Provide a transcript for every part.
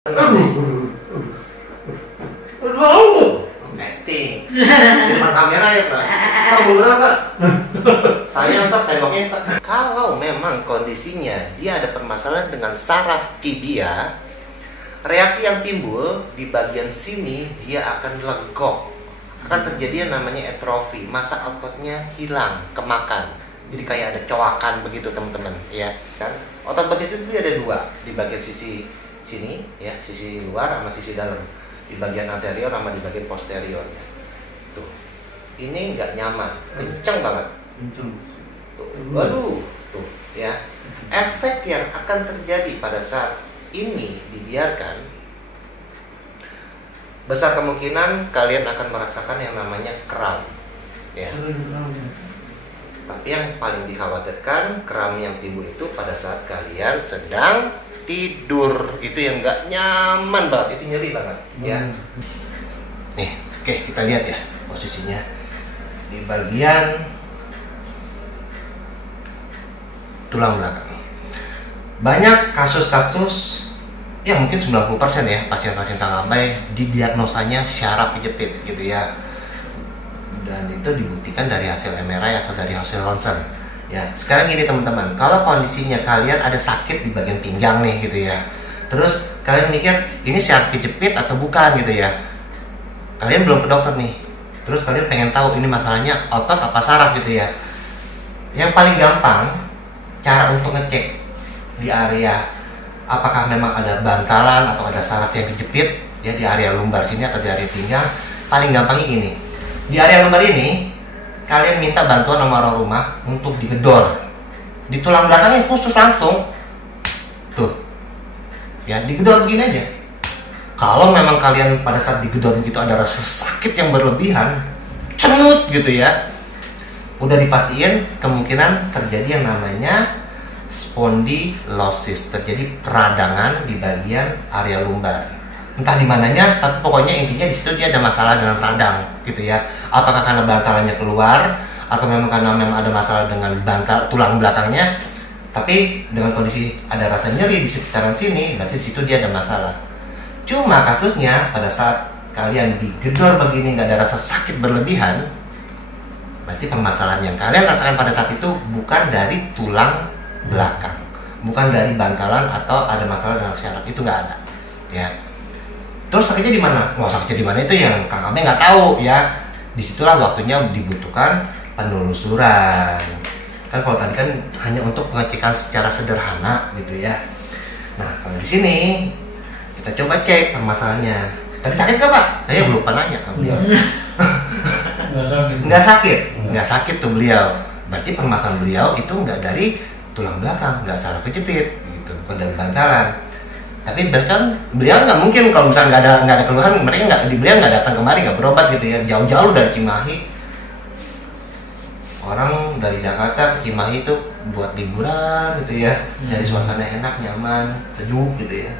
Acting. Di depan kamera ya Pak. Pak mundur Pak. Saya Pak temboknya Pak. Kalau memang kondisinya dia ada permasalahan dengan saraf tibia, reaksi yang timbul di bagian sini dia akan legok. Akan terjadi yang namanya atrofi, massa ototnya hilang, kemakan. Jadi kayak ada coakan begitu teman-teman, ya kan? Otot betis itu ada dua, di bagian sisi sini, ya, sisi luar sama sisi dalam, di bagian anterior sama di bagian posteriornya. Tuh, ini nggak nyaman, kencang banget. Tuh, waduh, tuh, ya. Efek yang akan terjadi pada saat ini dibiarkan, besar kemungkinan kalian akan merasakan yang namanya kram, ya. Tapi yang paling dikhawatirkan kram yang timbul itu pada saat kalian sedang tidur, itu yang nggak nyaman banget, itu nyeri banget, ya. Nih, oke, kita lihat ya posisinya di bagian tulang belakang. Banyak kasus-kasus, ya mungkin 90% ya pasien-pasien tanggabai didiagnosanya syaraf kejepit gitu ya. Dan itu dibuktikan dari hasil MRI atau dari hasil ronsen. Ya, sekarang gini teman-teman, kalau kondisinya kalian ada sakit di bagian pinggang nih gitu ya. Terus kalian mikir ini syaraf kejepit atau bukan gitu ya. Kalian belum ke dokter nih. Terus kalian pengen tahu ini masalahnya otot apa saraf gitu ya. Yang paling gampang cara untuk ngecek di area apakah memang ada bantalan atau ada saraf yang kejepit ya di area lumbar sini atau di area pinggang, paling gampangnya gini. Di area lumbar ini kalian minta bantuan sama orang rumah untuk digedor di tulang belakangnya khusus langsung tuh ya, digedor begini aja. Kalau memang kalian pada saat digedor gitu ada rasa sakit yang berlebihan, cenut gitu ya, udah dipastiin kemungkinan terjadi yang namanya spondylosis, terjadi peradangan di bagian area lumbar. Entah di mananya, tapi pokoknya intinya di situ dia ada masalah dengan radang gitu ya. Apakah karena bantalannya keluar atau memang karena memang ada masalah dengan bantal tulang belakangnya, tapi dengan kondisi ada rasa nyeri di sekitaran sini, berarti di situ dia ada masalah. Cuma kasusnya pada saat kalian digedor begini nggak ada rasa sakit berlebihan, berarti permasalahan yang kalian rasakan pada saat itu bukan dari tulang belakang, bukan dari bantalan atau ada masalah dengan syaraf, itu nggak ada ya. Terus sakitnya di mana? Wah, sakitnya di mana itu yang Kang Abe nggak tahu ya. Disitulah waktunya dibutuhkan penelusuran. Kan kalau tadi kan hanya untuk pengecekan secara sederhana gitu ya. Nah, kalau di sini kita coba cek permasalahannya. Tadi sakit nggak Pak? Saya belum pernah nanya ke beliau. Nggak sakit tuh beliau. Berarti permasalahan beliau itu nggak dari tulang belakang, nggak saraf kejepit gitu, bukan dari bantalan. Tapi bahkan beliau nggak mungkin kalau misalnya nggak ada keluhan, beliau nggak datang kemari, nggak berobat gitu ya, jauh-jauh dari Cimahi. Orang dari Jakarta ke Cimahi itu buat liburan gitu ya, dari suasana enak, nyaman, sejuk gitu ya.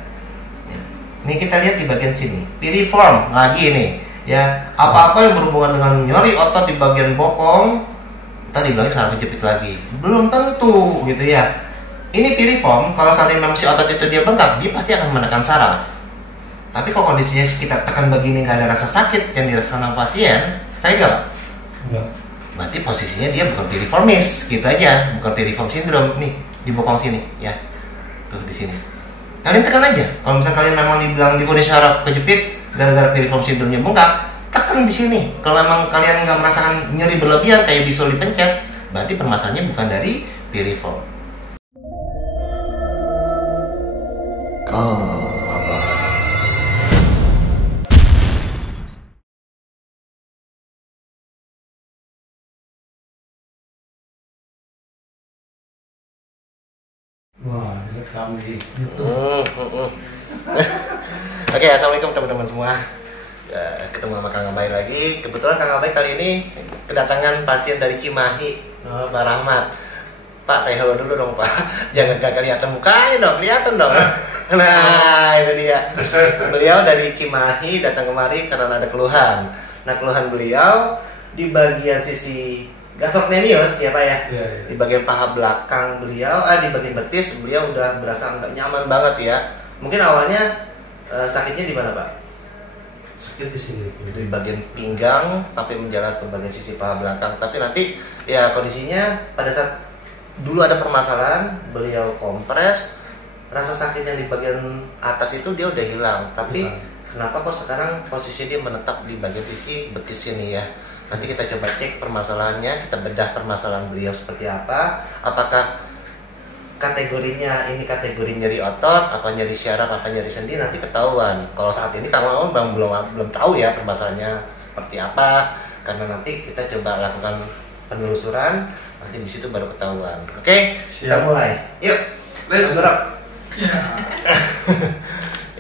Ini kita lihat di bagian sini, piriform lagi nih ya, apa-apa yang berhubungan dengan nyeri otot di bagian bokong, tadi bilangnya saraf kejepit lagi, belum tentu gitu ya. Ini piriform, kalau seandainya memang si otot itu dia bengkak, dia pasti akan menekan saraf. Tapi kalau kondisinya kita tekan begini nggak ada rasa sakit yang dirasakan pasien, sakit nggak Pak? Enggak. Berarti posisinya dia bukan piriformis, gitu aja, bukan piriform sindrom nih di bokong sini, ya, tuh di sini. Kalian tekan aja. Kalau misalnya kalian memang dibilang divonis saraf kejepit gara-gara piriform sindromnya bengkak, tekan di sini. Kalau memang kalian nggak merasakan nyeri berlebihan kayak bisul dipencet, berarti permasalahannya bukan dari piriform. Wah, rekam di YouTube. Oke, assalamualaikum teman-teman semua. Ketemu sama Kang Abai lagi. Kebetulan Kang Abai kali ini kedatangan pasien dari Cimahi, Pak Rahmat. Pak, saya halo dulu dong Pak. Jangan gak kelihatan mukanya dong, kelihatan dong. Nah, itu dia. Beliau dari Cimahi datang kemari karena ada keluhan. Nah, keluhan beliau di bagian sisi gastrocnemius ya Pak ya. Ya. Di bagian paha belakang beliau, di bagian betis beliau udah berasa nggak nyaman banget ya. Mungkin awalnya Sakitnya di mana, Pak? Sakit di sini. Di bagian pinggang tapi menjalar ke bagian sisi paha belakang. Tapi nanti ya kondisinya pada saat dulu ada permasalahan, beliau kompres, rasa sakit yang di bagian atas itu dia udah hilang. Tapi kenapa kok sekarang posisinya dia menetap di bagian sisi betis ini ya? Nanti kita coba cek permasalahannya, kita bedah permasalahan beliau seperti apa. Apakah kategorinya ini kategori nyeri otot, apa nyeri syaraf, apa nyeri sendi, nanti ketahuan. Kalau saat ini kawan-kawan belum tahu ya permasalahannya seperti apa, karena nanti kita coba lakukan penelusuran, nanti di situ baru ketahuan. Oke, kita mulai. Yuk, let's go.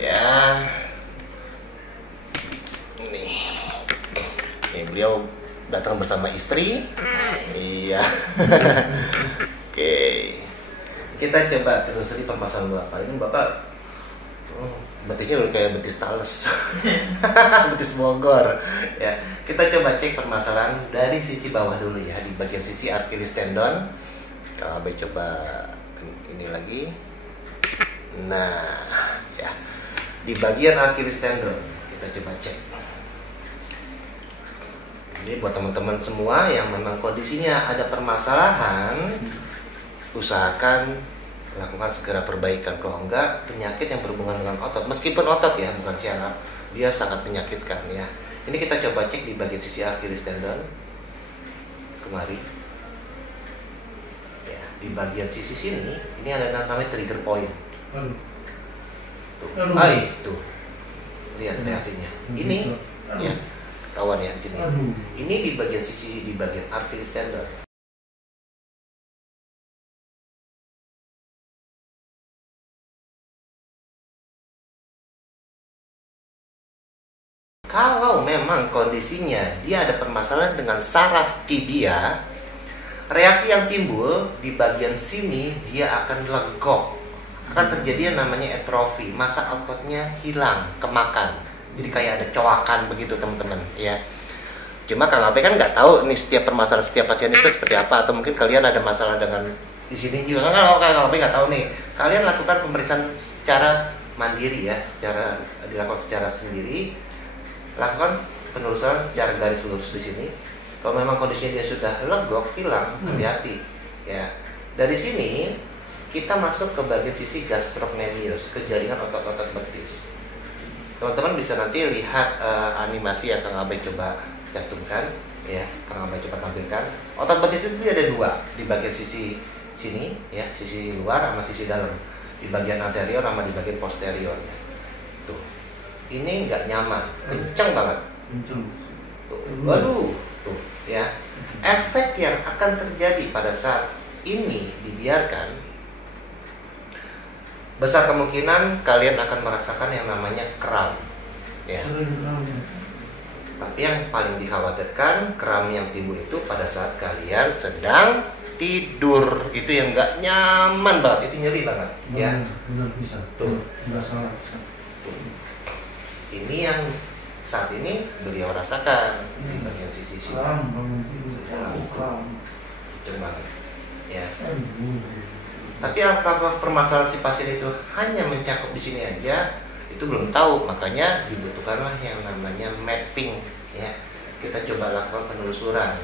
Ya, nih beliau datang bersama istri. Iya. Oke. Kita coba telusuri permasalahan Bapak. Ini Bapak betisnya udah kayak betis Tales. Betis Bogor. Ya, kita coba cek permasalahan dari sisi bawah dulu ya, di bagian sisi Achilles tendon. Kalau Abai coba ini lagi. Nah, ya. Di bagian Achilles tendon kita coba cek. Jadi buat teman-teman semua yang memang kondisinya ada permasalahan, usahakan lakukan segera perbaikan. Kalau enggak, penyakit yang berhubungan dengan otot, meskipun otot ya, bukan syaraf, dia sangat menyakitkan ya. Ini kita coba cek di bagian sisi Achilles tendon. Kemari. Ya, di bagian sisi sini, ini ada namanya trigger point. Tuh, tuh. Lihat reaksinya. Ini ya, ketahuan ya di sini. Ini di bagian sisi, di bagian Achilles tendon. Kalau memang kondisinya dia ada permasalahan dengan saraf tibia, reaksi yang timbul di bagian sini dia akan legok, akan terjadi yang namanya atrofi, massa ototnya hilang, kemakan, jadi kayak ada coakan begitu teman-teman ya. Cuma Kang Abe kan nggak tahu nih setiap permasalahan setiap pasien itu seperti apa, atau mungkin kalian ada masalah dengan di sini juga kan, Kang Abe nggak tahu nih. Kalian lakukan pemeriksaan secara mandiri ya, dilakukan secara sendiri. Lakukan penelusuran secara garis lurus di sini. Kalau memang kondisinya dia sudah legok, hilang, hati-hati ya. Dari sini kita masuk ke bagian sisi gastrocnemius, ke jaringan otot-otot betis. Teman-teman bisa nanti lihat animasi yang Kang Abe coba cantumkan ya, Kang Abe coba tampilkan. Otot betis itu ada dua, di bagian sisi sini ya, sisi luar sama sisi dalam, di bagian anterior sama di bagian posteriornya. Tuh, ini nggak nyaman, kencang banget. Tuh, waduh, tuh ya. Efek yang akan terjadi pada saat ini dibiarkan, besar kemungkinan kalian akan merasakan yang namanya kram ya. Tapi yang paling dikhawatirkan, kram yang timbul itu pada saat kalian sedang tidur, itu yang nggak nyaman banget, itu nyeri banget ya. Benar bisa. Tuh. Nggak salah. Tuh. Ini yang saat ini beliau rasakan di bagian sisi sini. Kenceng banget ya. Tapi apakah permasalahan si pasien itu hanya mencakup di sini aja? Itu belum tahu, makanya dibutuhkanlah yang namanya mapping ya. Kita coba lakukan penelusuran,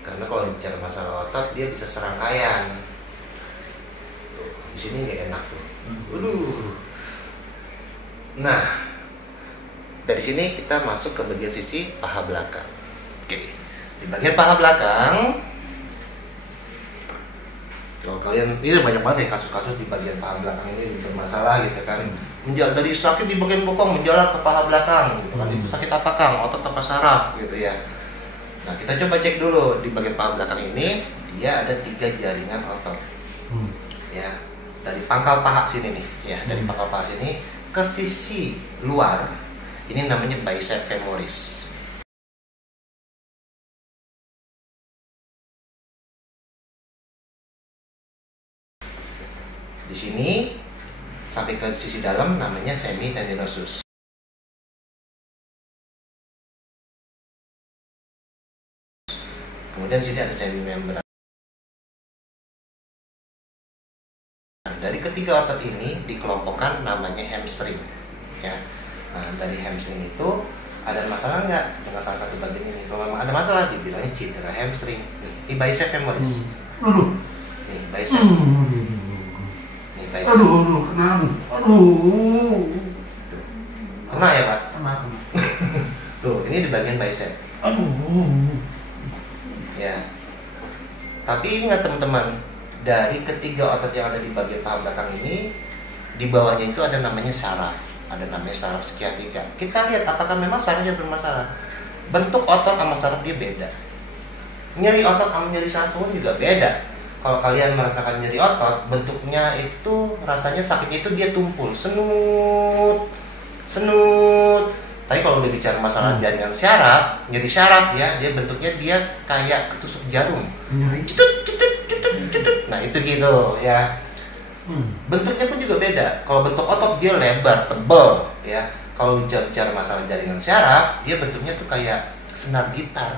karena kalau bicara masalah otot dia bisa serangkaian. Tuh, di sini nggak enak tuh. Nah, dari sini kita masuk ke bagian sisi paha belakang. Oke, di bagian paha belakang, kalau kalian ini banyak banget ya kasus-kasus di bagian paha belakang ini bermasalah gitu kan. Dari sakit di bagian bokong menjalar ke paha belakang gitu kan. Itu sakit apa Kang? Otot apa saraf gitu ya. Nah, kita coba cek dulu di bagian paha belakang ini, dia ada 3 jaringan otot. Ya, dari pangkal paha sini nih, ya, dari pangkal paha sini ke sisi luar. Ini namanya bicep femoris. Di sini sampai ke sisi dalam namanya semitendinosus. Kemudian sini ada semimembran. Dari ketiga otot ini dikelompokkan namanya hamstring. ya. Nah, dari hamstring itu ada masalah nggak dengan salah satu bagian ini? Kalau memang ada masalah, dibilangnya cedera hamstring. Nih, ini bicep femoris. Aduh. Nih, bicep. Nih, bicep. Aduh, kenapa? Aduh. Kena ya, Pak? Kena. Tuh, ini di bagian bicep. Aduh. Ya. Tapi ingat teman-teman, dari ketiga otot yang ada di bagian paha belakang ini, di bawahnya itu ada namanya saraf. Ada namanya saraf sciatica. Kita lihat apakah memang sarafnya bermasalah. Bentuk otot sama saraf dia beda. Nyeri otot sama nyeri saraf pun juga beda. Kalau kalian merasakan nyeri otot, bentuknya itu rasanya sakitnya itu dia tumpul, senut. Tapi kalau udah bicara masalah jaringan syaraf, nyeri syaraf ya, dia bentuknya dia kayak ketusuk jarum. Nah itu gitu ya. Bentuknya pun juga beda. Kalau bentuk otot dia lebar, tebal ya. Kalau bicara masalah jaringan syaraf, dia bentuknya tuh kayak senar gitar.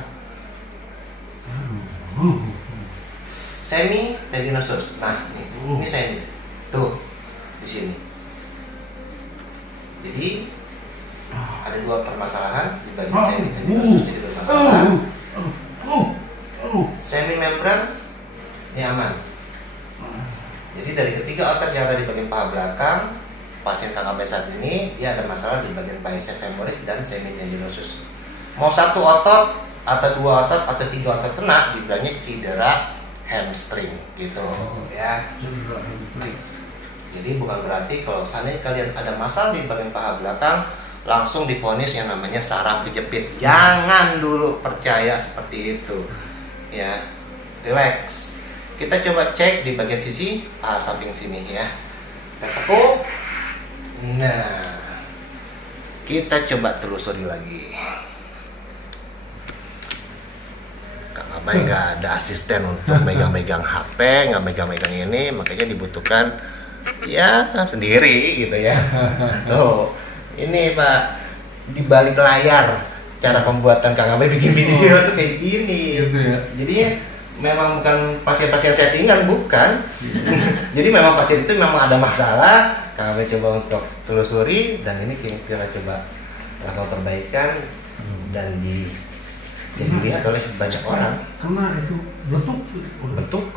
Semi tendinosus. Nah, ini semi. Tuh di sini. Jadi ada dua permasalahan di bagian semi tendinosus jadi bermasalah. Semi membran ini aman. Jadi dari ketiga otot yang ada di bagian paha belakang, pasien KKB saat ini dia ada masalah di bagian bicep femoris dan semitendinosus. Mau satu otot atau dua otot atau tiga otot kena, dibilangnya cedera hamstring gitu ya. Jadi bukan berarti kalau seandainya kalian ada masalah di bagian paha belakang langsung divonis yang namanya saraf kejepit. Jangan dulu percaya seperti itu ya. Relax. Kita coba cek di bagian sisi samping sini ya. Kita tekuk. Nah, kita coba telusuri lagi. Kang Abai nggak ada asisten untuk megang-megang HP, nggak megang-megang ini, makanya dibutuhkan ya sendiri gitu ya. Tuh, ini Pak di balik layar cara pembuatan Kang Abai bikin video tuh kayak gini. Gitu ya. Jadi memang bukan pasien-pasien settingan, bukan. Jadi memang pasien itu memang ada masalah. Kami coba untuk telusuri dan ini kita coba lakukan perbaikan dan dilihat oleh banyak orang. Karena itu Bentuk.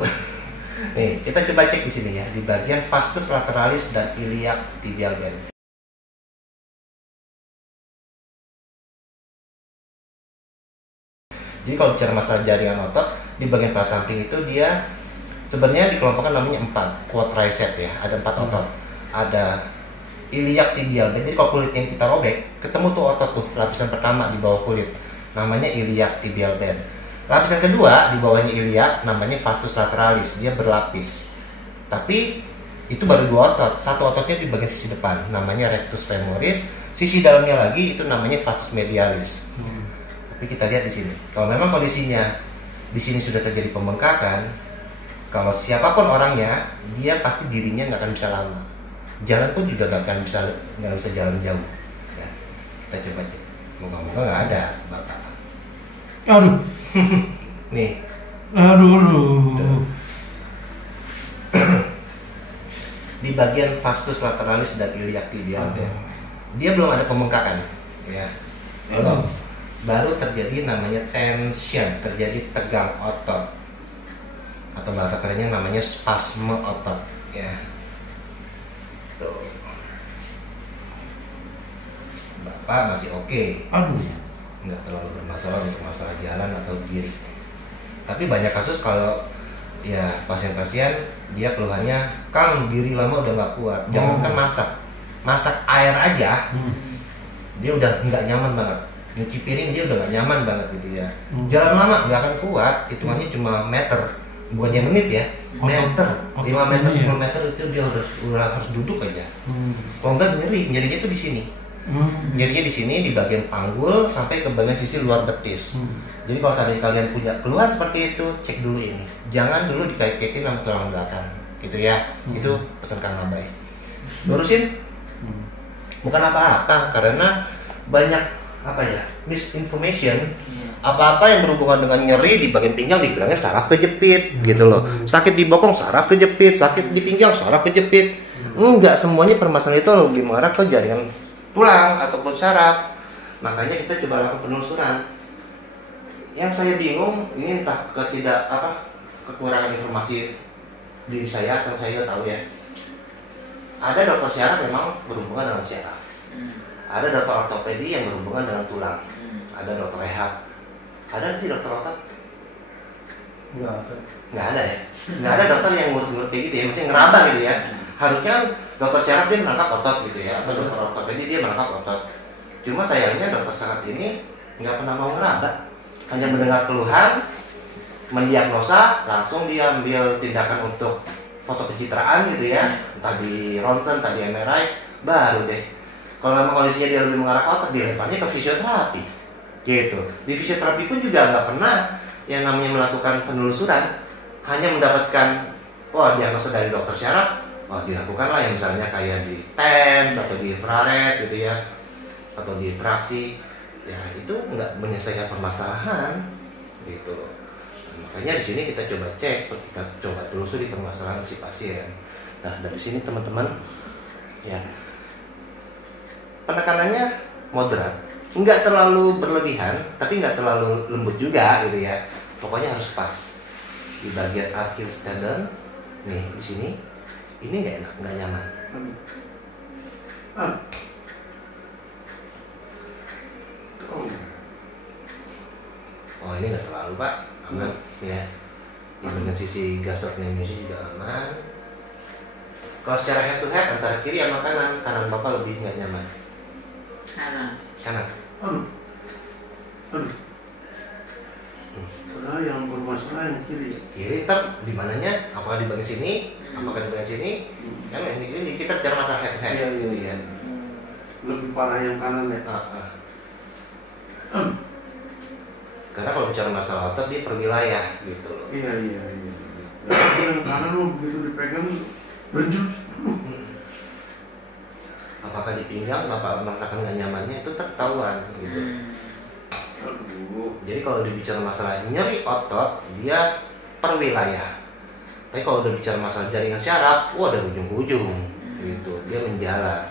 Nih, kita coba cek di sini ya, di bagian vastus lateralis dan iliac tibial band. Jadi kalau bicara masalah jaringan otot di bagian paha samping itu dia sebenarnya dikelompokkan namanya 4 quadricep ya, ada 4 otot. Ada iliac tibial band. Jadi kalau kulit yang kita robek, ketemu tuh otot tuh lapisan pertama di bawah kulit, namanya iliac tibial band. Lapisan kedua di bawahnya iliac namanya vastus lateralis, dia berlapis. Tapi itu baru 2 otot, satu ototnya di bagian sisi depan, namanya rectus femoris. Sisi dalamnya lagi itu namanya vastus medialis. Tapi kita lihat di sini, kalau memang kondisinya di sini sudah terjadi pembengkakan, kalau siapapun orangnya, dia pasti dirinya nggak akan bisa lama. Jalan pun juga nggak bisa jalan jauh. Ya, kita coba cek. Moga-moga nggak ada, Bapak. aduh. Nih. Aduh. Di bagian vastus lateralis dan iliac tibial dia belum ada pembengkakan, ya. Belum. Baru terjadi namanya tension, terjadi tegang otot, atau bahasa kerennya namanya spasme otot, ya. Tuh. Bapak masih oke. Aduh. Nggak terlalu bermasalah untuk masalah jalan atau diri. Tapi banyak kasus kalau ya pasien-pasien dia keluhannya, Kang diri lama udah nggak kuat, jangankan masak air aja, dia udah nggak nyaman banget. Nyuci piring dia udah gak nyaman banget gitu ya. Jalan lama gak akan kuat, hitungannya cuma meter, bukannya menit ya, meter, 5 meter, 10 meter itu dia harus duduk aja. Kalau enggak nyerinya itu di sini. Nyerinya di sini di bagian panggul sampai ke bagian sisi luar betis. Jadi kalau seandainya kalian punya keluhan seperti itu, cek dulu ini. Jangan dulu dikait-kaitin sama tulang belakang, gitu ya. Itu pesan Kang Abai. Lurusin. Bukan apa-apa, karena banyak misinformation. Apa-apa yang berhubungan dengan nyeri di bagian pinggang dibilangnya saraf kejepit gitu loh. Sakit di bokong saraf kejepit, sakit di pinggang saraf kejepit. Enggak semuanya permasalahan itu gimana kok jaringan tulang ataupun saraf. Makanya kita coba lakukan penelusuran. Yang saya bingung ini entah kekurangan informasi diri saya atau saya tahu ya. Ada dokter syaraf memang berhubungan dengan syaraf. Ada dokter ortopedi yang berhubungan dengan tulang. Ada dokter rehab. Ada sih dokter otot? Nggak ada ya. Nggak ada dokter yang ngurut-ngurut kayak gitu ya, maksudnya ngeraba gitu ya. Harusnya kan dokter syaraf dia menangkap otot gitu ya, atau dokter ortopedi dia menangkap otot. Cuma sayangnya dokter syaraf ini nggak pernah mau ngeraba, hanya mendengar keluhan, mendiagnosa, langsung dia ambil tindakan untuk foto pencitraan gitu ya, entah di ronsen, entah di MRI, baru deh. Kalau memang kondisinya dia lebih mengarah ke otot, dilemparnya ke fisioterapi, gitu. Di fisioterapi pun juga nggak pernah yang namanya melakukan penelusuran, hanya mendapatkan diagnosa dari dokter syaraf, dilakukanlah yang misalnya kayak di TENS atau di infrared gitu ya, atau di traksi, ya itu nggak menyelesaikan permasalahan, gitu. Makanya di sini kita coba cek, kita coba telusuri permasalahan si pasien. Nah dari sini teman-teman, ya penekanannya moderat, nggak terlalu berlebihan, tapi nggak terlalu lembut juga gitu ya. Pokoknya harus pas. Di bagian akhir sternum, nih di sini, ini nggak enak, nggak nyaman. Oh ini nggak terlalu pak, aman ya. Di bagian sisi gastrocnemiusnya juga aman. Kalau secara head to head antara kiri sama kanan bapak lebih nggak nyaman. Kanan. Padahal yang bermasalah yang kiri. Kiri ntar di mananya? Apakah di bagian sini? Apakah di bagian sini? Kan ini kita bicara masalah head to head. Iya. Lebih parah yang kanan ya. Karena kalau bicara masalah otot dia per wilayah gitu loh. Iya. Tapi yang kanan lo begitu dipegang benjut. Apakah di pinggang, bapak merasakan nggak nyamannya itu terketahuan gitu. Jadi kalau dibicara masalah nyeri otot dia per wilayah. Tapi kalau udah bicara masalah jaringan syaraf, ada ujung ke ujung gitu. Dia menjalar.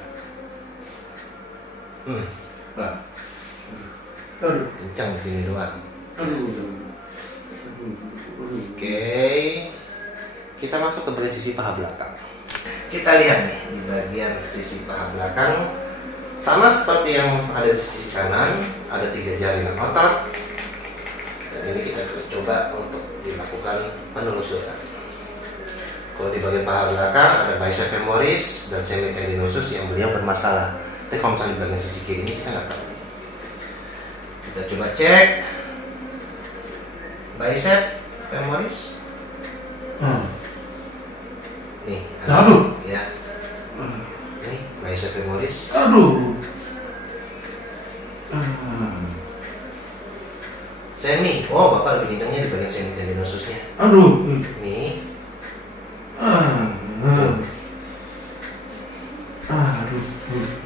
Kencang sini doang. Oke. Kita masuk ke bagian sisi paha belakang. Kita lihat nih di bagian sisi paha belakang, sama seperti yang ada di sisi kanan, ada 3 jaringan otot. Dan ini kita coba untuk dilakukan penelusuran. Kalau di bagian paha belakang ada bicep femoris dan semitendinosus yang beliau bermasalah. Tapi kalau misalnya di bagian sisi kiri ini kita nggak tahu. Kita coba cek bicep femoris. Nih, ya. Nih bicep femoris. Semi. Bapak lebih kencangnya di bagian semitendinosusnya. Nih.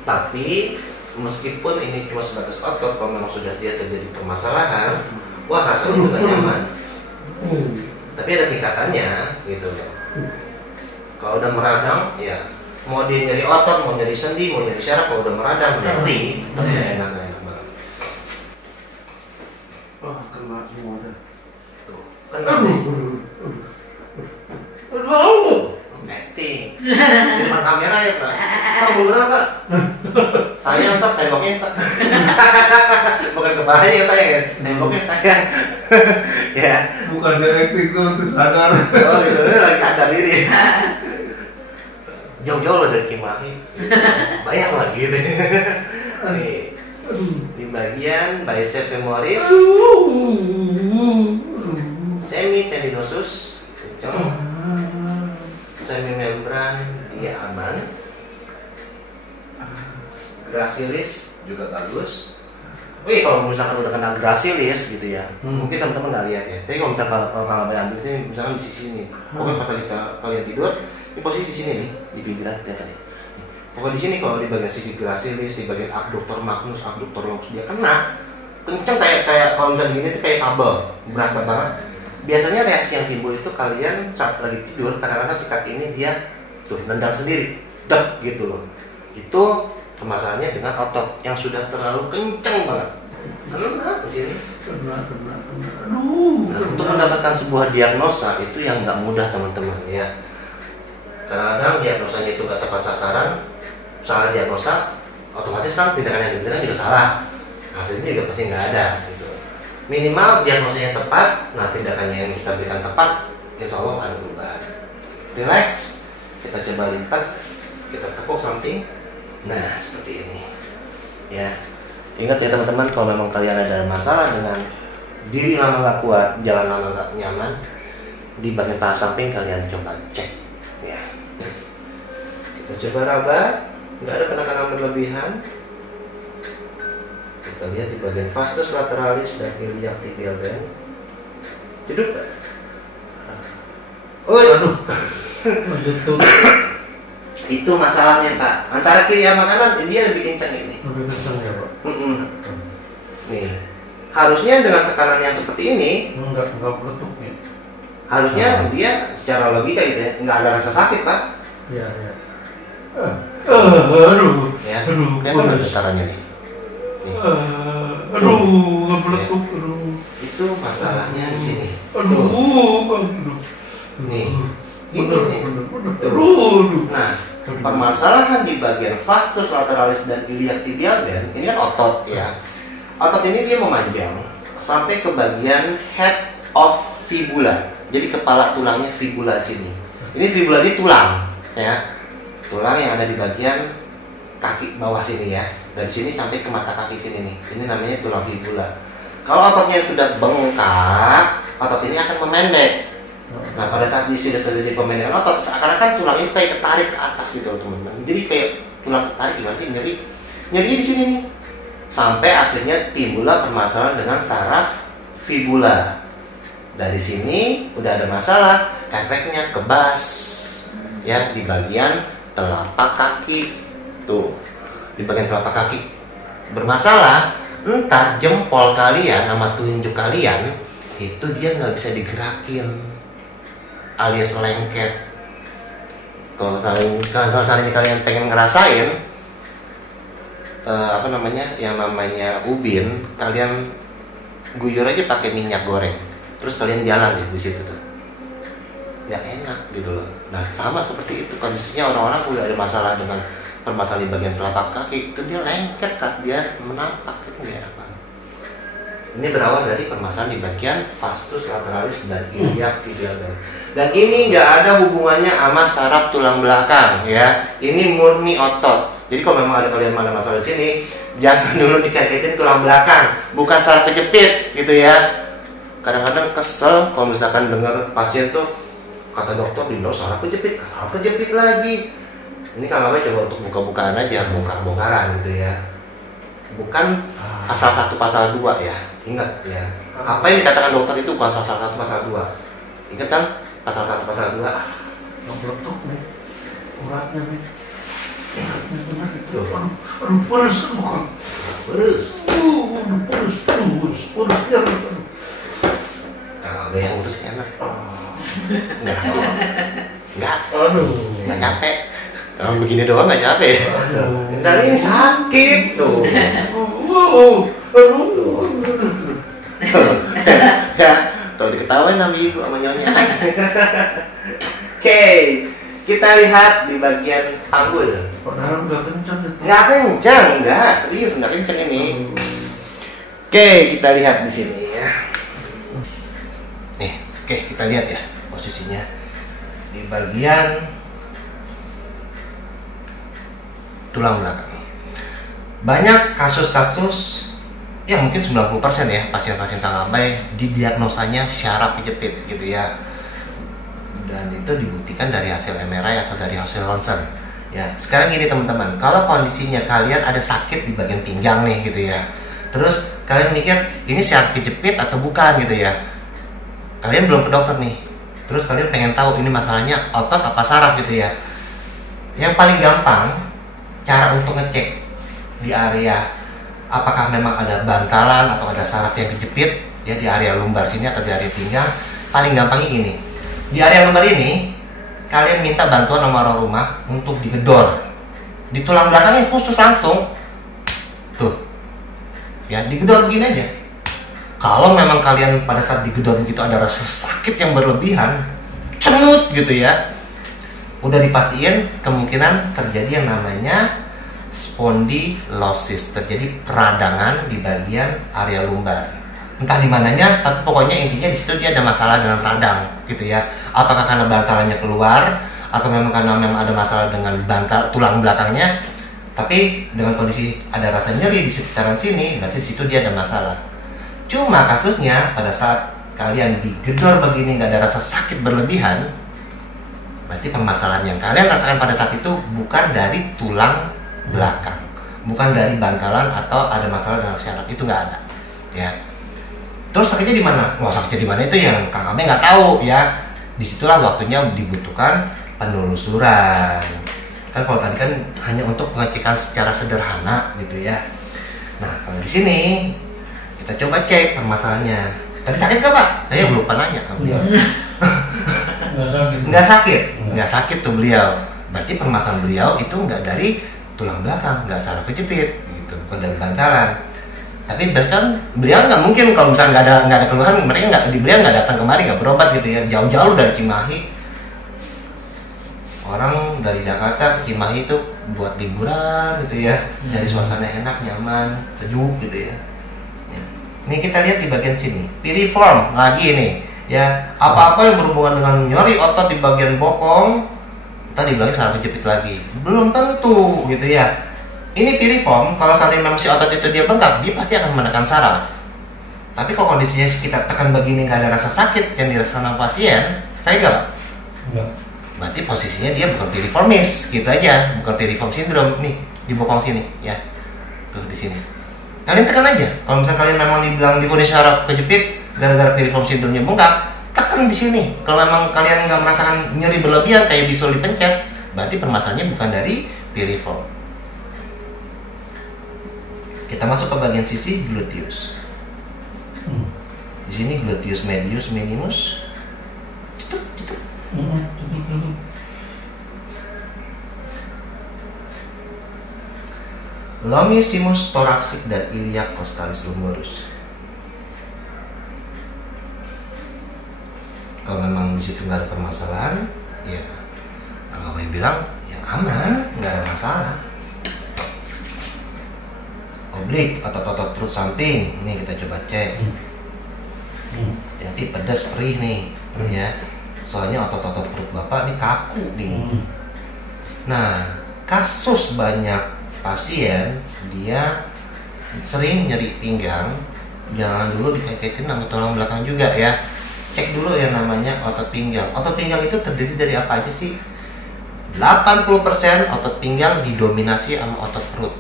Tapi meskipun ini cuma sebatas otot, kalau memang sudah dia terjadi permasalahan, rasanya juga nyaman. Tapi ada tingkatannya gitu loh. Kalau udah meradang, ya mau dia nyari otot, mau nyari sendi, mau nyari syaraf, kalau udah meradang berarti tetap enak banget. Kena semua dah. Tuh, kan acting. Di depan kamera ya pak. Pak buluran pak. Sayang pak, temboknya pak. Bukan kepalanya yang sayang ya, temboknya sayang. Ya. Bukan acting tuh sadar. Oh gitu, lagi sadar diri. Jauh-jauh loh dari Kimahi. Bayang lagi gitu. Nih, di bagian bicep femoris, semitendinosus, semimembran dia aman, gracilis juga bagus. Kalau misalkan udah kena gracilis gitu ya, mungkin teman-teman nggak lihat ya. Tapi kalau misalkan kalau ambil ini, misalkan di sisi ini, pokoknya pas kalian tidur, ini posisi di sini nih, di pinggiran lihat tadi. Pokoknya di sini kalau di bagian sisi gracilis, di bagian abductor magnus, abductor longus dia kena, kenceng kayak kalau misalkan gini tuh kayak kabel, berasa banget. Biasanya reaksi yang timbul itu kalian saat lagi tidur, kadang-kadang si kaki ini dia tuh nendang sendiri, dek gitu loh. Itu permasalahannya dengan otot yang sudah terlalu kencang banget. Kena di sini. Aduh. Nah, untuk mendapatkan sebuah diagnosa itu yang nggak mudah teman-teman ya. Kadang-kadang diagnosanya itu nggak tepat sasaran, salah diagnosa, otomatis kan tindakan yang diberikan juga salah. Hasilnya juga pasti nggak ada. Gitu. Minimal diagnosanya tepat, nah tindakannya yang kita berikan tepat, insya Allah ada perubahan. Relax, kita coba lipat, kita tepuk samping. Nah seperti ini. Ya. Ingat ya teman-teman, kalau memang kalian ada masalah dengan diri lama nggak kuat, jalan lama nggak nyaman, di bagian paha samping kalian coba cek. Ya. Kita coba raba, nggak ada penekanan berlebihan. Kita lihat di bagian vastus lateralis dan iliac tibial band. Duduk nggak? Aduh. Itu masalahnya Pak. Antara kiri sama kanan dia lebih kencang ini. Lebih kencang ya Pak. Nih, harusnya dengan tekanan yang seperti ini, Enggak meletup ya. harusnya dia secara logika gitu ya, nggak ada rasa sakit Pak. Iya. Aduh. Ya, Aduh. kelihatan nggak tekarannya nih? Nih. Aduh, nggak meletup. Aduh. Itu masalahnya di sini. Aduh. Nih, Bener. nih. Aduh. Nah, permasalahan di bagian vastus lateralis dan iliac tibial band ini kan otot ya. Otot ini dia memanjang sampai ke bagian head of fibula. Jadi kepala tulangnya fibula sini. Ini fibula ini tulang ya. Tulang yang ada di bagian kaki bawah sini ya. Dari sini sampai ke mata kaki sini nih. Ini namanya tulang fibula. Kalau ototnya sudah bengkak, otot ini akan memendek. Nah pada saat sudah terjadi pemendekan otot, seakan-akan tulang itu kayak ketarik ke atas gitu teman-teman. Jadi kayak tulang ketarik gimana sih, nyeri di sini nih. Sampai akhirnya timbullah permasalahan dengan saraf fibula. Dari sini udah ada masalah, efeknya kebas ya di bagian telapak kaki. Tuh, di bagian telapak kaki bermasalah, entar jempol kalian sama tunjuk kalian itu dia nggak bisa digerakin alias lengket. Kalau misalnya kalian pengen ngerasain yang namanya ubin, kalian guyur aja pakai minyak goreng, terus kalian jalan di situ tuh, nggak enak gitu loh. Nah sama seperti itu kondisinya orang-orang udah ada masalah dengan permasalahan di bagian telapak kaki, itu dia lengket saat dia menampak, itu nggak apa. Ini berawal dari permasalahan di bagian vastus lateralis dan iliac tibial band. Dan ini nggak ada hubungannya sama saraf tulang belakang ya. Ini murni otot. Jadi kalau memang ada kalian ada masalah di sini, jangan dulu dikagetin tulang belakang, bukan saraf kejepit gitu ya. Kadang-kadang kesel kalau misalkan dengar pasien tuh kata dokter bilang saraf kejepit lagi. Ini Kang Abah coba untuk buka-bukaan aja, bongkar-bongkaran gitu ya. Bukan pasal 1 pasal 2 ya. Ingat ya. Apa yang dikatakan dokter itu bukan pasal 1 pasal 2. Ingat kan? Pasal 1 pasal 2. Yang meletup nih. Uratnya nih. Aduh, peres bukan. Peres. Peres. Kang Abah yang urus enak. Enggak. Aduh. Enggak capek. Begini doang nggak capek. Dan ini sakit tuh. Ya, tuh diketawain sama ibu sama nyonya. Oke, kita lihat di bagian panggul. Padahal nggak kencang itu. Nggak kencang, nggak serius nggak kencang ini. Oke, kita lihat di sini ya. Nih, oke kita lihat ya posisinya di bagian tulang belakang. Banyak kasus-kasus ya mungkin 90% ya pasien-pasien Kang Abah didiagnosanya syaraf kejepit gitu ya. Dan itu dibuktikan dari hasil MRI atau dari hasil ronsen. Ya, sekarang gini teman-teman, kalau kondisinya kalian ada sakit di bagian pinggang nih gitu ya. Terus kalian mikir ini syaraf kejepit atau bukan gitu ya. Kalian belum ke dokter nih. Terus kalian pengen tahu ini masalahnya otot apa saraf gitu ya. Yang paling gampang cara untuk ngecek di area apakah memang ada bantalan atau ada saraf yang kejepit ya di area lumbar sini atau di area pinggang. Paling gampangnya ini, di area lumbar ini kalian minta bantuan sama orang rumah untuk digedor di tulang belakangnya khusus langsung. Tuh, ya digedor begini aja. Kalau memang kalian pada saat digedor begitu ada rasa sakit yang berlebihan, cenut gitu ya, udah dipastiin kemungkinan terjadi yang namanya spondylosis, terjadi peradangan di bagian area lumbar. Entah di mananya, tapi pokoknya intinya di situ dia ada masalah dengan radang gitu ya. Apakah karena bantalannya keluar atau memang karena memang ada masalah dengan bantal tulang belakangnya, tapi dengan kondisi ada rasa nyeri di sekitaran sini, berarti di situ dia ada masalah. Cuma kasusnya pada saat kalian digedor begini nggak ada rasa sakit berlebihan, berarti permasalahan yang kalian rasakan pada saat itu bukan dari tulang belakang, bukan dari bantalan atau ada masalah dengan syaraf, itu nggak ada ya. Terus sakitnya di mana? Wah, sakitnya di mana itu yang Kang Abe nggak tahu ya. Disitulah waktunya dibutuhkan penelusuran. Kan kalau tadi kan hanya untuk pengecekan secara sederhana gitu ya. Nah, kalau di sini kita coba cek permasalahannya. Tadi sakit nggak Pak? Saya belum lupa nanya ke beliau. Nggak sakit tuh beliau. Berarti permasalahan beliau itu nggak dari tulang belakang, nggak saraf kejepit, gitu, bukan dari bantalan. Tapi bahkan beliau nggak mungkin kalau misalnya nggak ada keluhan, mereka beliau nggak datang kemari, nggak berobat gitu ya, jauh-jauh dari Cimahi. Orang dari Jakarta ke Cimahi itu buat liburan gitu ya, jadi suasana enak, nyaman, sejuk gitu ya. Ini kita lihat di bagian sini, piriform lagi nih ya, apa-apa yang berhubungan dengan nyeri otot di bagian bokong, kita dibilang saraf kejepit lagi, belum tentu gitu ya. Ini piriform, kalau saat memang si otot itu dia bengkak, dia pasti akan menekan saraf. Tapi kalau kondisinya kita tekan begini nggak ada rasa sakit yang dirasakan pasien, sakit nggak Pak? Enggak. Berarti posisinya dia bukan piriformis, gitu aja, bukan piriform syndrome nih di bokong sini, ya, tuh di sini. Kalian tekan aja. Kalau misalnya kalian memang dibilang divonis saraf kejepit gara-gara piriform syndrome-nya bengkak, tekan di sini. Kalau memang kalian nggak merasakan nyeri berlebihan kayak bisul dipencet, berarti permasalahannya bukan dari piriform. Kita masuk ke bagian sisi gluteus. Di sini gluteus medius minimus. Cetup. Longissimus thoracic dan iliac costalis lumborus. Kalau memang di situ nggak ada permasalahan, ya kalau Bapak bilang ya aman, nggak ada masalah. Oblik atau otot perut samping, ini kita coba cek. Hati-hati pedas perih nih, ya. Soalnya otot-otot perut Bapak ini kaku nih. Nah, kasus banyak pasien dia sering nyeri pinggang, jangan dulu dikait-kaitin sama tulang belakang juga ya. Cek dulu yang namanya otot pinggang. Otot pinggang itu terdiri dari apa aja sih? 80% otot pinggang didominasi sama otot perut.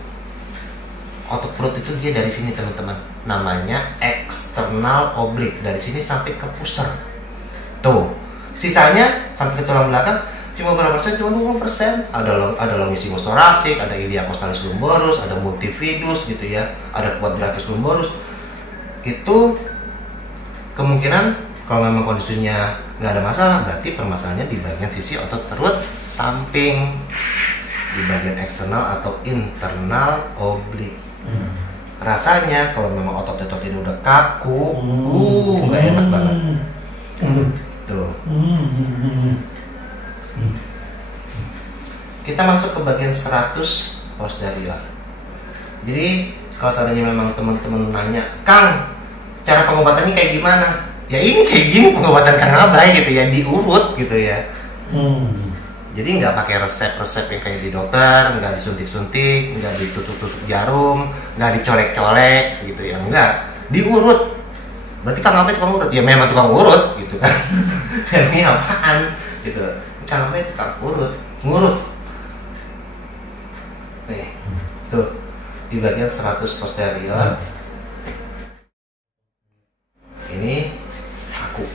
Otot perut itu dia dari sini teman-teman, namanya eksternal oblik, dari sini sampai ke pusar. Tuh, sisanya sampai ke tulang belakang cuma berapa persen? Cuma 20%. Ada longissimus thoracic, ada iliac costalis lumborus, ada multifidus gitu ya, ada quadratus lumborus. Itu kemungkinan kalau memang kondisinya nggak ada masalah, berarti permasalahannya di bagian sisi otot perut samping, di bagian eksternal atau internal oblik. Rasanya kalau memang otot-otot ini udah kaku, nggak enak banget. Tuh. Kita masuk ke bagian 100 posterior. Jadi kalau seandainya memang teman-teman nanya, Kang, cara pengobatannya kayak gimana? Ya ini kayak gini pengobatan Kang Abai gitu ya, diurut gitu ya. Jadi nggak pakai resep-resep yang kayak di dokter, nggak disuntik-suntik, nggak ditusuk-tusuk jarum, nggak dicolek-colek gitu ya, nggak, diurut. Berarti Kang Abai tukang urut? Ya memang tukang urut gitu kan. Ini apaan gitu? Kang Abai tukang urut, ngurut. Nih, tuh di bagian 100 posterior. Ini kaku,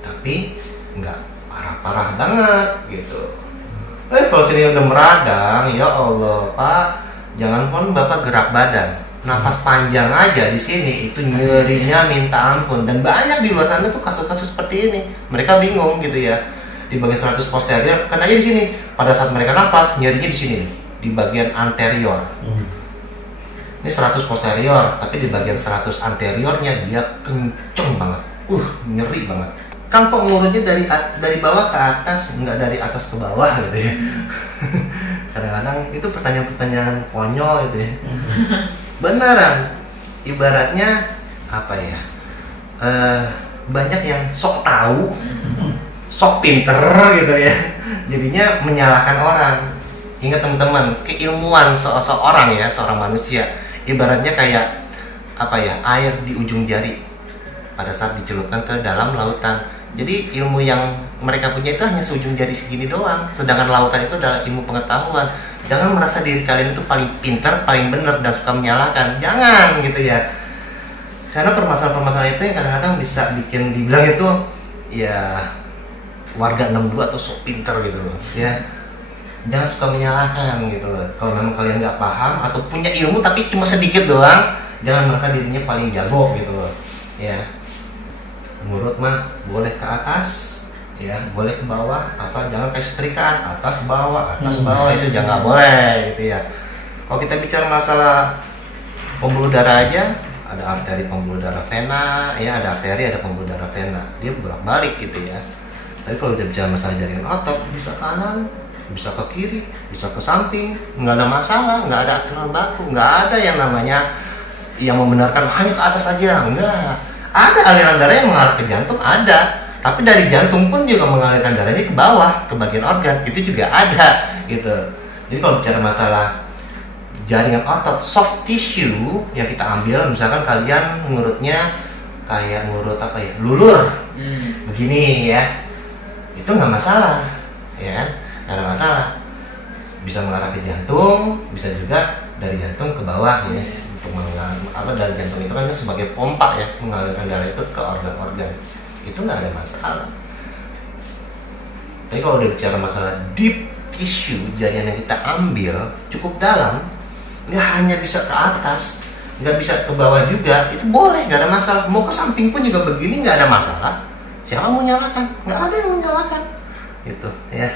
tapi nggak parah-parah banget gitu. Kalau sini udah meradang, ya Allah Pak, jangan pun Bapak gerak badan, nafas panjang aja di sini itu nyerinya minta ampun. Dan banyak di luar sana tuh kasus-kasus seperti ini. Mereka bingung gitu ya. di bagian 100 posterior, kan aja di sini. Pada saat mereka nafas, nyerinya di sini nih, di bagian anterior. Ini 100 posterior, tapi di bagian 100 anteriornya dia kenceng banget. Nyeri banget. Kan kok ngurutnya dari bawah ke atas, nggak dari atas ke bawah gitu ya. Kadang-kadang itu pertanyaan-pertanyaan konyol gitu ya. Beneran, ibaratnya apa ya? Banyak yang sok tahu, sok pinter gitu ya. Jadinya menyalahkan orang. Ingat teman-teman, keilmuan seorang ya, seorang manusia, ibaratnya kayak apa ya, air di ujung jari pada saat dicelupkan ke dalam lautan. Jadi ilmu yang mereka punya itu hanya seujung jari segini doang, sedangkan lautan itu adalah ilmu pengetahuan. Jangan merasa diri kalian itu paling pintar, paling benar dan suka menyalahkan. Jangan gitu ya. Karena permasalahan-permasalahan itu yang kadang-kadang bisa bikin dibilang itu ya warga 62 atau sok pintar gitu loh ya. Jangan suka menyalahkan gitu loh. Kalau memang kalian nggak paham atau punya ilmu tapi cuma sedikit doang, jangan merasa dirinya paling jago gitu loh ya. Ngurut mah boleh ke atas ya, boleh ke bawah, asal jangan kayak setrikaan atas bawah itu jangan boleh gitu ya. Kalau kita bicara masalah pembuluh darah aja, ada arteri pembuluh darah vena ya, ada arteri, ada pembuluh darah vena, dia bolak-balik gitu ya. Tapi kalau udah bicara masalah jaringan otot, bisa kanan, bisa ke kiri, bisa ke samping, nggak ada masalah, nggak ada aturan baku, nggak ada yang namanya yang membenarkan hanya ke atas aja, enggak. Ada aliran darah yang mengalir ke jantung, ada, tapi dari jantung pun juga mengalirkan darahnya ke bawah, ke bagian organ, itu juga ada gitu. Jadi kalau bicara masalah jaringan otot, soft tissue yang kita ambil, misalkan kalian ngurutnya kayak ngurut apa ya, lulur, begini ya, itu nggak masalah, ya kan? Nggak ada masalah, bisa mengarah ke jantung, bisa juga dari jantung ke bawah ya. Untuk dari jantung itu kan sebagai pompa ya, mengalirkan darah itu ke organ-organ, itu nggak ada masalah. Tapi kalau udah bicara masalah deep tissue, jaringan yang kita ambil cukup dalam, nggak hanya bisa ke atas, nggak bisa ke bawah juga, itu boleh, nggak ada masalah. Mau ke samping pun juga begini, nggak ada masalah. Siapa mau nyalakan? Nggak ada yang menyalakan gitu ya.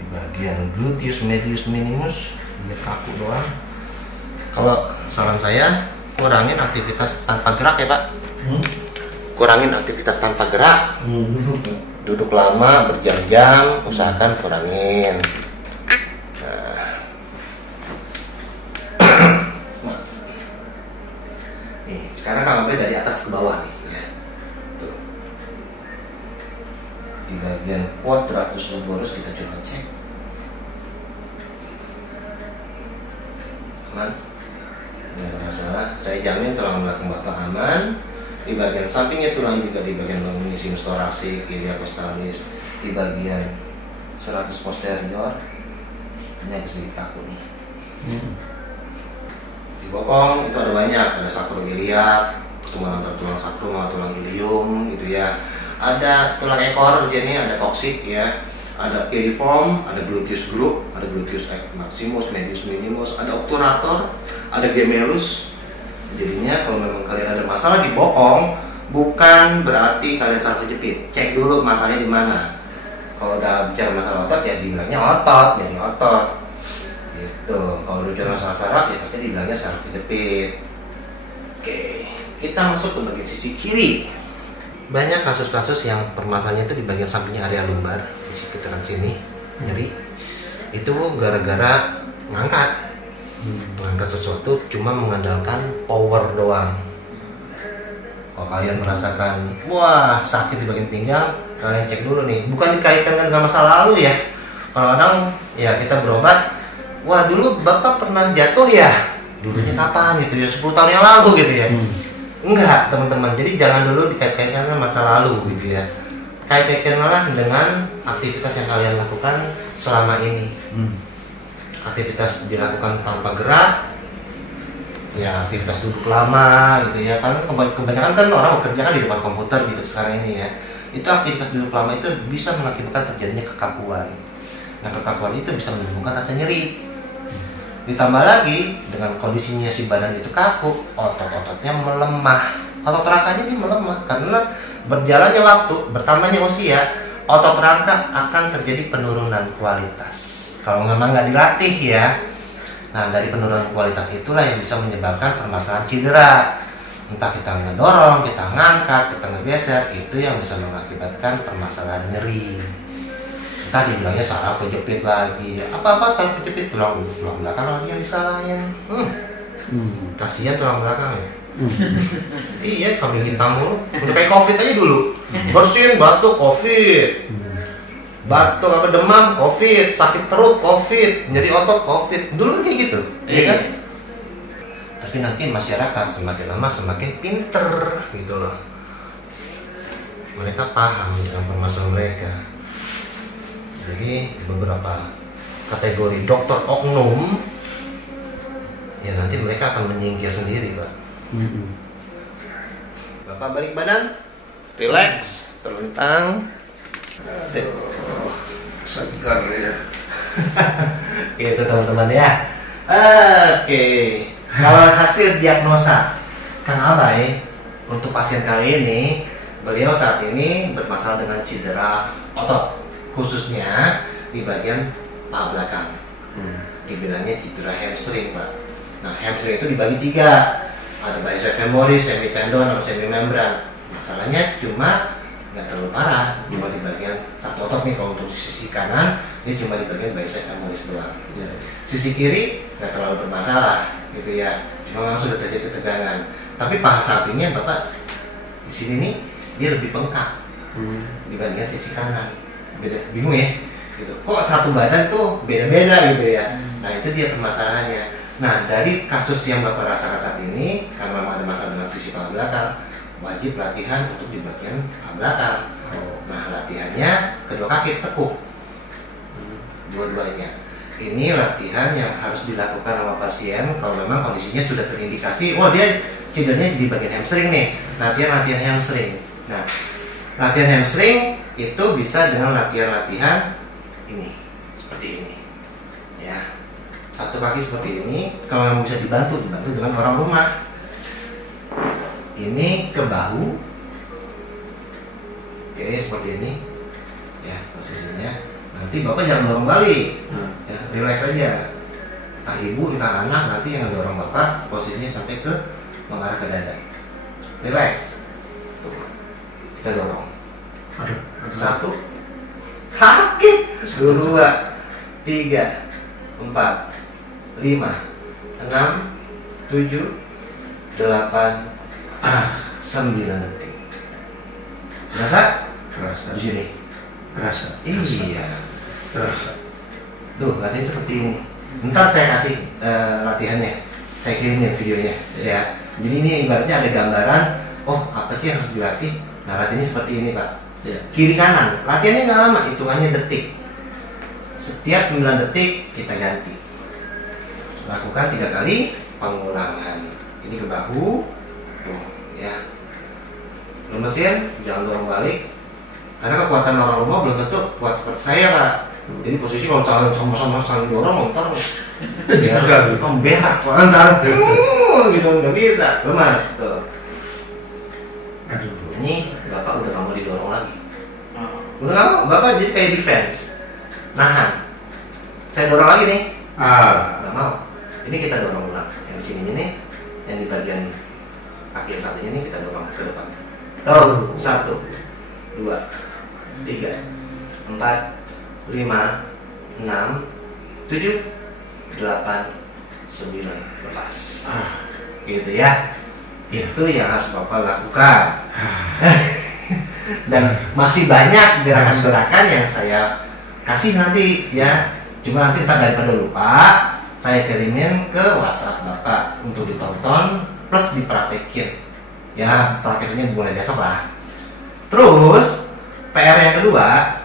Di bagian gluteus medius minimus dia kaku doang. Kalau saran saya, kurangin aktivitas tanpa gerak ya Pak. Kurangin aktivitas tanpa gerak. Duduk lama berjam-jam, usahakan kurangin. Nih, sekarang kalau dari atas ke bawah nih ya. Tuh. Di bagian quadratus lumboris kita coba cek. Aman? Nggak ada masalah, saya jamin tulang belakang Bapak aman. Di bagian sampingnya tulang juga, di bagian sinus toraksik, iliakostalis, di bagian 100 posterior hanya sedikit kaku nih. Di bokong itu ada banyak, ada sakroiliac, pertemuan antar tulang sakrum sama tulang ilium gitu ya. Ada tulang ekor di sini, ada koksik ya. Ada piriform, ada gluteus group, ada gluteus maximus, medius minimus, ada obturator, ada gemellus. Jadinya kalau memang kalian ada masalah di bokong, bukan berarti kalian salah kejepit. Cek dulu masalahnya di mana. Kalau udah bicara masalah otot ya dibilangnya otot, jadi otot. Gitu. Kalau udah bicara masalah saraf ya pasti dibilangnya saraf kejepit. Oke, kita masuk ke bagian sisi kiri. Banyak kasus-kasus yang permasalahannya itu di bagian sampingnya area lumbar, di sekitaran sini nyeri. Itu gara-gara ngangkat sesuatu cuma mengandalkan power doang. Kalau kalian merasakan wah sakit di bagian pinggang, kalian cek dulu nih. Bukan dikaitkan dengan masa lalu ya. Kadang-kadang ya kita berobat, wah dulu bapak pernah jatuh ya, dulunya kapan gitu ya, 10 tahun yang lalu gitu ya. Enggak teman-teman, jadi jangan dulu dikait-kaitkan sama masa lalu gitu ya. Kait-kaitkan malah dengan aktivitas yang kalian lakukan selama ini. Aktivitas dilakukan tanpa gerak, ya aktivitas duduk lama gitu ya. Kan kebanyakan kan orang bekerja kan di depan komputer gitu sekarang ini ya. Itu aktivitas duduk lama itu bisa mengakibatkan terjadinya kekakuan. Nah kekakuan itu bisa menimbulkan rasa nyeri. Ditambah lagi dengan kondisinya si badan itu kaku, otot-ototnya melemah, otot rangkanya ini melemah karena berjalannya waktu, bertambahnya usia, otot rangka akan terjadi penurunan kualitas kalau memang nggak dilatih ya. Nah, dari penurunan kualitas itulah yang bisa menyebabkan permasalahan cedera. Entah kita ngedorong, kita ngangkat, kita ngegeser, itu yang bisa mengakibatkan permasalahan nyeri. Entah dibilangnya saraf kejepit lagi, apa-apa saraf kejepit, tulang belakang lagi yang disalahin. Kasihan tulang belakang ya. Iya, kambing hitam mulu. Udah kayak COVID aja dulu. Bersin, batuk, COVID. Batuk apa demam, COVID. Sakit perut, COVID. Nyeri otot, COVID. Dulu kayak gitu, iya kan? Tapi nanti masyarakat semakin lama semakin pinter gitu loh. Mereka paham dengan permasalahan mereka. Jadi beberapa kategori dokter oknum ya nanti mereka akan menyingkir sendiri, Pak. Bapak balik badan, relax, terlentang, sip. Segar ya. Gitu teman-teman ya. Oke. Kalau hasil diagnosa Kang Abai untuk pasien kali ini, beliau saat ini bermasalah dengan cedera otot, khususnya di bagian paha belakang. Dibilangnya cedera hamstring, Pak. Nah, hamstring itu dibagi 3. Ada bicep femoris, semi tendon, atau semi membran. Masalahnya cuma nggak terlalu parah, cuma di bagian satu otot nih. Kalau untuk sisi kanan, dia cuma di bagian bicep femoris doang. Sisi kiri nggak terlalu bermasalah, gitu ya. Cuma memang sudah terjadi ketegangan. Tapi paha sampingnya Bapak di sini nih dia lebih bengkak dibandingkan sisi kanan. Beda, bingung ya? Gitu. Kok satu badan tuh beda-beda gitu ya? Nah itu dia permasalahannya. Nah, dari kasus yang Bapak rasakan saat ini, karena memang ada masalah dengan sisi paha belakang, wajib latihan untuk di bagian paha belakang. Nah, latihannya kedua kaki tekuk, dua-duanya. Ini latihan yang harus dilakukan sama pasien kalau memang kondisinya sudah terindikasi, oh dia cederanya di bagian hamstring nih. Latihan hamstring. Nah, latihan hamstring itu bisa dengan latihan-latihan ini, seperti ini, ya. Satu kaki seperti ini, kalau bisa dibantu dengan orang rumah. Ini ke bahu, ini seperti ini, ya posisinya. Nanti Bapak jangan dorong balik, ya, relax aja. Entah ibu, entah anak, nanti yang dorong Bapak posisinya sampai ke mengarah ke dada. Relax. Tuh. Kita dorong. Aduh, 1, sakit. 2, 3, 4, 5, 6, 7, 8, 9 detik. Berasa? Terasa. Di sini. Terasa. Iya. Terasa. Tuh, latihan seperti ini. Ntar saya kasih latihannya. Saya kirimin videonya. Ya. Jadi ini ibaratnya ada gambaran. Oh, apa sih yang harus dilatih? Nah, latihannya seperti ini, Pak. Ya. Kiri kanan. Latihannya nggak lama, hitungannya detik. Setiap 9 detik kita ganti. Lakukan 3 kali pengulangan. Ini ke bahu, tuh, ya. Lemesin, jangan dorong balik. Karena kekuatan orang rumah belum tentu kuat seperti saya, Pak. Jadi posisi kalau sama-sama saling dorong, ntar ya, berak, ntar gitu nggak bisa, lemas, tuh. Aduh. Ini Bapak udah nggak mau didorong lagi. Udah nggak mau, Bapak jadi kayak defense, nahan. Saya dorong lagi nih, nggak mau. Ini kita dorong ulang. Yang di sini nih, yang di bagian kaki yang satunya ini kita dorong ke depan. Tuh, 1, 2, 3, 4, 5, 6, 7, 8, 9, lepas. Gitu ya. Itu yang harus Bapak lakukan. Dan masih banyak gerakan-gerakan yang saya kasih nanti ya. Cuma nanti entah daripada lupa, saya kirimin ke WhatsApp Bapak untuk ditonton plus dipraktekin. Ya, prakteknya mulai besok lah. Terus PR yang kedua,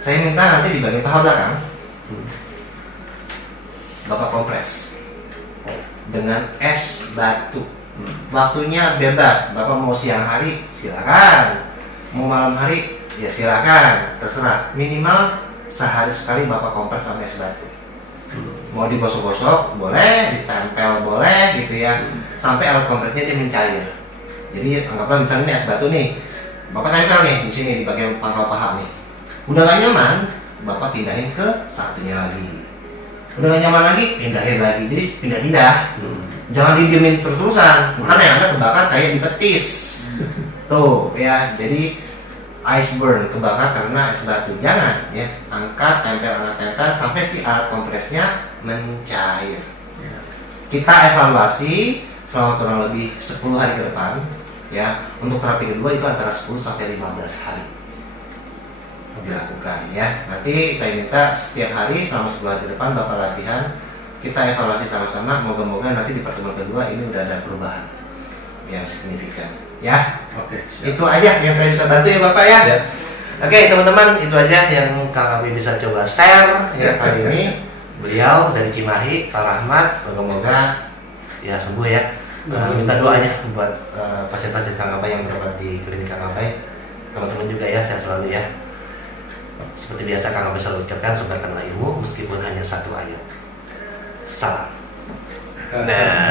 saya minta nanti di bagian paha belakang Bapak kompres dengan es batu. Waktunya bebas, Bapak mau siang hari silakan, mau malam hari ya silakan, terserah. Minimal sehari sekali Bapak kompres sama es batu. Mau digosok-gosok boleh, ditempel boleh gitu ya, sampai alat kompresnya dia mencair. Jadi anggaplah misalnya ini es batu nih, Bapak tempel nih di sini di bagian pangkal paha nih. Udah gak nyaman, Bapak pindahin ke satunya lagi. Udah gak nyaman lagi, pindahin lagi. Jadi pindah-pindah. Jangan didiemin terus-terusan. Karena yang ada kebakar kayak di betis. Tuh ya, jadi ice burn, kebakar karena es batu. Jangan ya, angkat tempel sampai si alat kompresnya mencair. Kita evaluasi selama kurang lebih 10 hari ke depan ya. Untuk terapi kedua itu antara 10 sampai 15 hari dilakukan ya. Nanti saya minta setiap hari selama 10 hari ke depan Bapak latihan, kita evaluasi sama-sama. Moga-moga nanti di pertemuan kedua ini udah ada perubahan yang signifikan ya. Oke, itu aja yang saya bisa bantu ya Bapak ya. Oke teman-teman, itu aja yang Kak Abi bisa coba share ya kali ini. Beliau dari Cimahi, Pak Rahmat, moga-moga ya sembuh ya. Minta doanya buat pasien-pasien Kang Abay yang berobat di klinik Kang Abay. Teman-teman juga ya, sehat selalu ya. Seperti biasa Kang Abay selalu ucapkan, sebarkanlah ilmu meskipun hanya satu ayat. Salam. Nah.